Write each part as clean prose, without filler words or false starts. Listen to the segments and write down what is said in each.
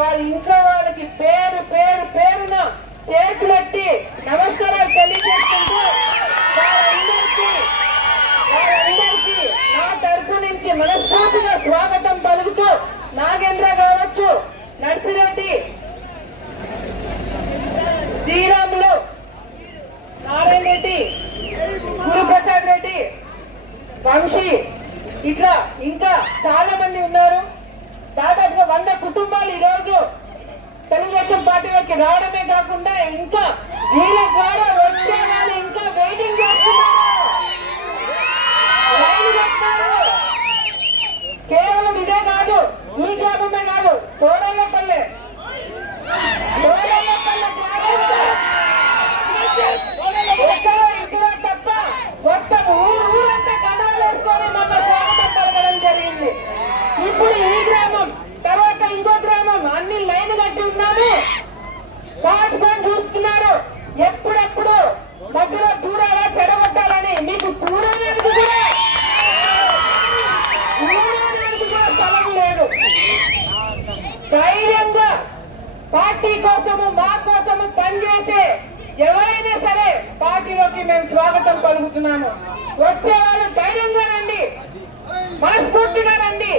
వాళ్ళ ఇంట్లో వాళ్ళకి పేరు పేరు పేరున చేతులెత్తి నమస్కారాలు తెలియజేసుకుంటూ వాళ్ళందరికీ నా తరపు నుంచి మనస్ఫూర్తిగా స్వాగతం పలుకుతూ నాగేంద్ర కావచ్చు, నర్సిరెడ్డి, శ్రీరాములు, నారాయణ రెడ్డి, గురుప్రసాద్ రెడ్డి, వంశీ, ఇట్లా ఇంకా చాలా మంది ఉన్నారు. దాదాపుగా 100 కుటుంబాలు ఈరోజు తెలుగుదేశం పార్టీలోకి రావడమే కాకుండా ఇంకా వీళ్ళ ద్వారా వచ్చే వాళ్ళు ఇంకా వెయిటింగ్ చేస్తున్నారు. కేవలం ఇదే కాదు, ఈ గ్రామమే కాదు, తోడల్లపల్లె తప్ప మొత్తం ఊరంతా కండవాలు వేసుకొని మన స్వాగతం పలకడం జరిగింది. ఇప్పుడు ఈ గ్రామం తర్వాత ఇంకో గ్రామం అన్ని లైన్ కట్టి ఉన్నాము. పాఠం చూస్తున్నారు. ఎప్పుడెప్పుడు మధ్యలో దూరాలా చెడగొట్టాలని మీకు కూడడానికి కూడా స్థలం లేదు. ధైర్యంగా పార్టీ కోసము మా కోసము పనిచేసే ఎవరైనా సరే పార్టీలోకి మేము స్వాగతం పలుకుతున్నాము. వచ్చేవాళ్ళు ధైర్యంగా రండి, మనస్ఫూర్తిగా రండి.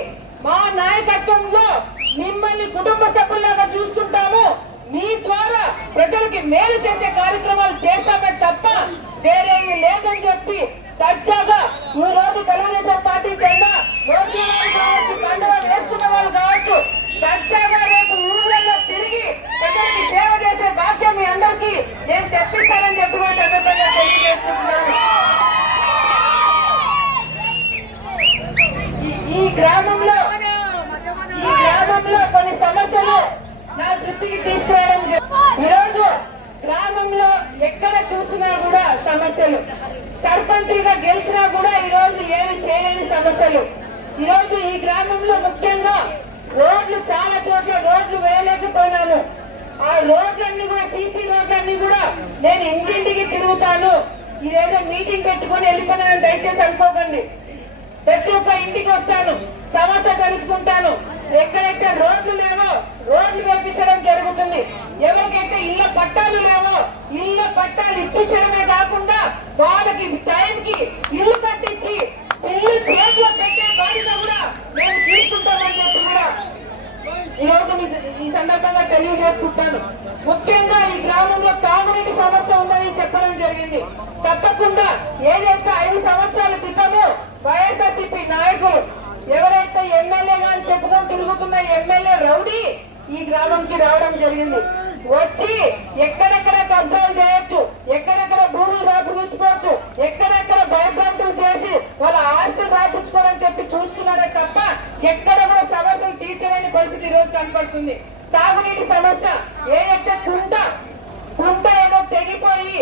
మా నాయకత్వంలో మిమ్మల్ని కుటుంబ సభ్యులాగా చూస్తుంటాము. మీ ద్వారా ప్రజలకి మేలు చేసే కార్యక్రమాలు చేస్తామే తప్ప వేరేవి లేదని చెప్పి దర్జాగా ఈ రోజు తెలుగుదేశం పార్టీ జెండా కావచ్చు, కండువాలు వేసుకున్న వాళ్ళు కావచ్చు, దర్జాగా రేపు ఊళ్ళల్లో తిరిగి ప్రజలకి సేవ చేసే భాగ్యం మీ అందరికీ నేను తెప్పిస్తానని చెప్పి సందర్భంగా తెలియజేస్తున్నాను. ఈ గ్రామంలో కొన్ని సమస్యలు నా దృష్టికి తీసుకురావడం. ఈరోజు గ్రామంలో ఎక్కడ చూసినా కూడా సమస్యలు, సర్పంచ్గా గెలిచినా కూడా ఈరోజు ఏమి చేయలేని సమస్యలు. ఈరోజు ఈ గ్రామంలో ముఖ్యంగా రోడ్లు, చాలా చోట్ల రోడ్లు వేయలేకపోయినాము. ఆ రోడ్లన్నీ కూడా సీసీ రోడ్లన్నీ కూడా నేను ఇంటింటికి తిరుగుతాను, ఇదేదో మీటింగ్ పెట్టుకొని వెళ్ళిపోయినాను దయచేసి అనుకోకండి. ప్రతి ఒక్క ఇంటికి వస్తాను, సమస్య తెలుసుకుంటాను. ఎక్కడైతే రోడ్లు లేవో రోడ్లు వేపించడం జరుగుతుంది. ఎవరికైతే ఇళ్ల పట్టాలు లేవో ఇళ్ల పట్టాలు ఇప్పించడమే కాకుండా వాళ్ళకి టైంకి ఇల్లు కట్టించి ఇల్లు చేతిలో పెట్టే బాధ్యత కూడా మేము తీసుకుంటామని చెప్పి కూడా ఈరోజు ఈ సందర్భంగా తెలియజేసుకుంటాను. ముఖ్యంగా ఈ గ్రామంలో తాగునీటి సమస్య ఉందని చెప్పడం జరిగింది. తప్పకుండా ఏదైతే 5 సంవత్సరాల క్రితము వైఎస్ఆర్సీపీ నాయకులు ఎవరైతే ఎమ్మెల్యే గాని చెప్పుకొని తిరుగుతున్న ఎమ్మెల్యే రౌడీ ఈ గ్రామంకి రావడం జరిగింది. వచ్చి ఎక్కడెక్కడ కబ్జాలు చేయొచ్చు, ఎక్కడెక్కడ భూములు రాపించుకోవచ్చు, ఎక్కడెక్కడ భయభ్రాంతులు చేసి వాళ్ళ ఆస్తులు రాపించుకోవాలని చెప్పి చూస్తున్నాడే తప్ప ఎక్కడ కూడా సమస్యలు తీర్చలేని పరిస్థితి ఈ రోజు కనపడుతుంది. తాగునీటి సమస్య ఏదైతే కుంట ఏదో తెగిపోయి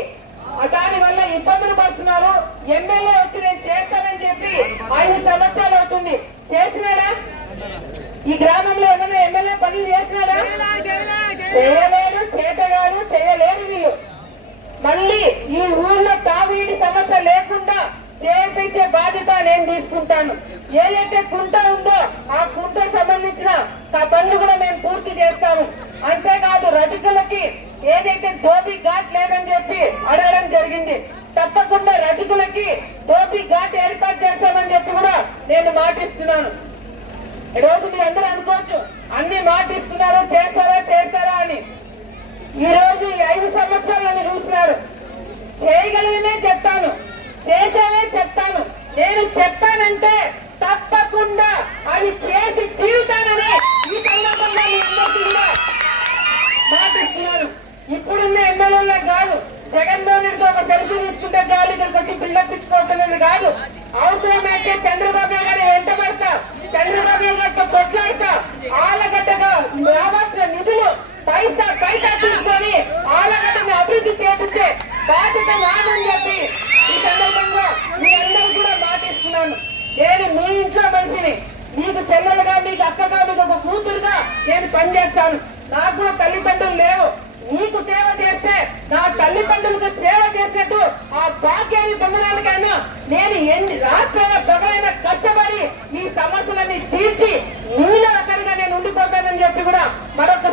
దాని వల్ల ఇబ్బందులు పడుతున్నారు. ఎమ్మెల్యే వచ్చి నేను చేస్తానని చెప్పి 5 సంవత్సరాలు అవుతుంది. చేసినాడా? ఈ గ్రామంలో ఏమైనా ఎమ్మెల్యే పనులు చేసినాడా? చేయలేరు, చేతగాడు, చేయలేరు వీళ్ళు. మళ్ళీ ఈ ఊర్లో తాగునీటి సమస్య లేకుండా చేయించే బాధ్యత నేను తీసుకుంటాను. ఏదైతే కుంట ఉందో ఆ కుంట సంబంధించిన పనులు కూడా మేము పూర్తి చేస్తాము. అంతేకాదు రజకులకి ఏదైతే ధోబీ ఘాట్ లేదని చెప్పి అడగడం జరిగింది. తప్పకుండా రజకులకి ధోబీ ఘాట్ ఏర్పాటు చేస్తామని చెప్పి కూడా నేను మాటిస్తున్నాను. ఈ రోజు మీరు అందరూ అనుకోవచ్చు అన్ని మాటిస్తున్నారు, చేస్తారా అని. ఈ రోజు ఈ 5 సంవత్సరాలను చూస్తున్నారు. చేయగలిగినే చెప్తాను, చేసేవే చెప్తాను. నేను చెప్పానంటే తప్పకుండా అది చేసి తీరుతానని ఈ సందర్భంగా మీ అందరికీ కూడా మాటిస్తున్నాను. ఇప్పుడున్న ఎమ్మెల్యేలే కాదు, జగన్మోహన్ రెడ్డితో ఒక సెల్ఫీ తీసుకుంటే చాలు ఇక్కడికి వచ్చి బిల్డప్ ఇచ్చుకోవట్లేదు కాదు. అవసరమైతే చంద్రబాబు గారి వెంట పడతా, చంద్రబాబు గారితో కొట్లాడతా, ఆలగడ్డగా రావాల్సిన నిధులు పైసా తీసుకొని ఆలగడ్డని అభివృద్ధి చేపించే బాధ్యత నాదని చెప్పి ఈ సందర్భంగా మీ అందరూ కూడా మాటిస్తున్నాను. నేను మీ ఇంట్లో మనిషిని, మీకు చెల్లెలుగా, మీకు అక్కగా, మీకు ఒక కూతురుగా నేను పనిచేస్తాను. నాకు కూడా తల్లిదండ్రులు లేవు. మీకు సేవ చేస్తే నా తల్లిదండ్రులకు సేవ చేసినట్టు ఆ భాగ్యాన్ని పొందడానికైనా నేను ఎన్ని రాత్రైనా పగలైనా కష్టపడి మీ సమస్యలన్నీ తీర్చి మీలో ఒకరిగా నేను ఉండిపోతానని చెప్పి కూడా మరొక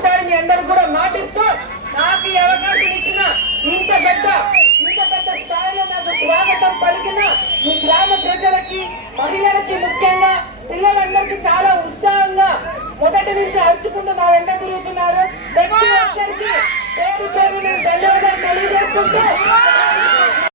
మీ గ్రామ ప్రజలకి, మహిళలకి, ముఖ్యంగా పిల్లలందరికీ చాలా ఉత్సాహంగా మొదటి నుంచి అరుచుకుంటూ మా వెంట తిరుగుతున్నారు. ప్రతి ఒక్కరికి పేరు పేరు నేను ధన్యవాదాలు తెలియజేస్తుంటే